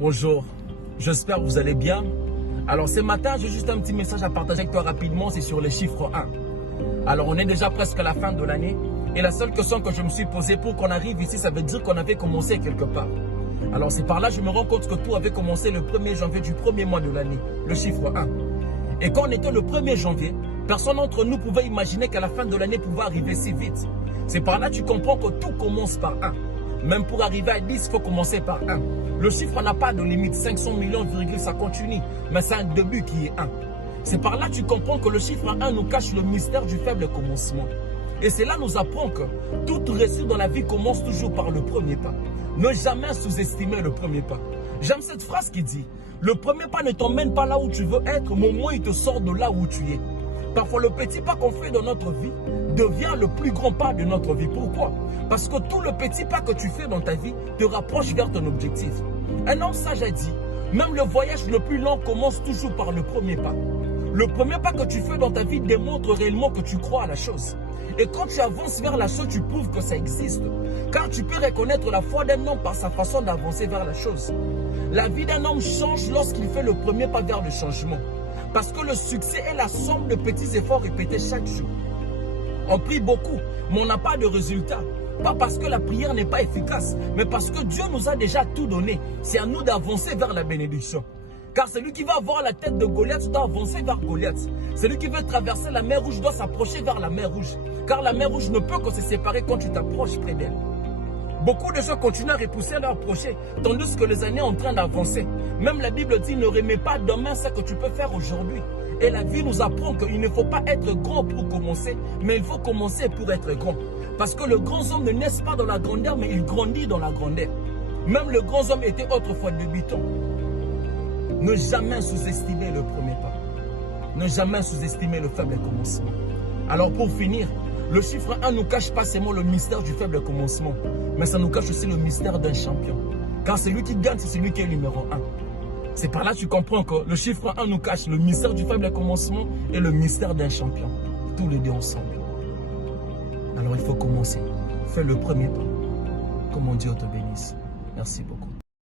Bonjour, j'espère que vous allez bien. Alors ce matin, j'ai juste un petit message à partager avec toi rapidement, c'est sur les chiffres 1. Alors on est déjà presque à la fin de l'année et la seule question que je me suis posée pour qu'on arrive ici, ça veut dire qu'on avait commencé quelque part. Alors c'est par là que je me rends compte que tout avait commencé le 1er janvier du premier mois de l'année, le chiffre 1. Et quand on était le 1er janvier, personne d'entre nous pouvait imaginer qu'à la fin de l'année pouvait arriver si vite. C'est par là que tu comprends que tout commence par 1. Même pour arriver à 10, il faut commencer par 1. Le chiffre n'a pas de limite, 500 millions, ça continue. Mais c'est un début qui est 1. C'est par là que tu comprends que le chiffre 1 nous cache le mystère du faible commencement. Et cela nous apprend que toute réussite dans la vie commence toujours par le premier pas. Ne jamais sous-estimer le premier pas. J'aime cette phrase qui dit « Le premier pas ne t'emmène pas là où tu veux être, mais au moins il te sort de là où tu es. » Parfois, le petit pas qu'on fait dans notre vie devient le plus grand pas de notre vie. Pourquoi? Parce que tout le petit pas que tu fais dans ta vie te rapproche vers ton objectif. Un homme sage a dit, même le voyage le plus long commence toujours par le premier pas. Le premier pas que tu fais dans ta vie démontre réellement que tu crois à la chose. Et quand tu avances vers la chose, tu prouves que ça existe. Car tu peux reconnaître la foi d'un homme par sa façon d'avancer vers la chose. La vie d'un homme change lorsqu'il fait le premier pas vers le changement. Parce que le succès est la somme de petits efforts répétés chaque jour. On prie beaucoup, mais on n'a pas de résultat. Pas parce que la prière n'est pas efficace, mais parce que Dieu nous a déjà tout donné. C'est à nous d'avancer vers la bénédiction. Car celui qui va avoir la tête de Goliath doit avancer vers Goliath. Celui qui veut traverser la mer Rouge doit s'approcher vers la mer Rouge. Car la mer Rouge ne peut que se séparer quand tu t'approches près d'elle. Beaucoup de gens continuent à repousser leur projet, tandis que les années sont en train d'avancer. Même la Bible dit, ne remets pas demain ce que tu peux faire aujourd'hui. Et la vie nous apprend qu'il ne faut pas être grand pour commencer, mais il faut commencer pour être grand. Parce que le grand homme ne naît pas dans la grandeur, mais il grandit dans la grandeur. Même le grand homme était autrefois débutant. Ne jamais sous-estimer le premier pas. Ne jamais sous-estimer le faible commencement. Alors pour finir, le chiffre 1 nous cache pas seulement le mystère du faible commencement, mais ça nous cache aussi le mystère d'un champion. Car celui qui gagne, c'est celui qui est numéro 1. C'est par là que tu comprends que le chiffre 1 nous cache le mystère du faible commencement et le mystère d'un champion. Tous les deux ensemble. Alors il faut commencer. Fais le premier pas. Que mon Dieu te bénisse. Merci beaucoup.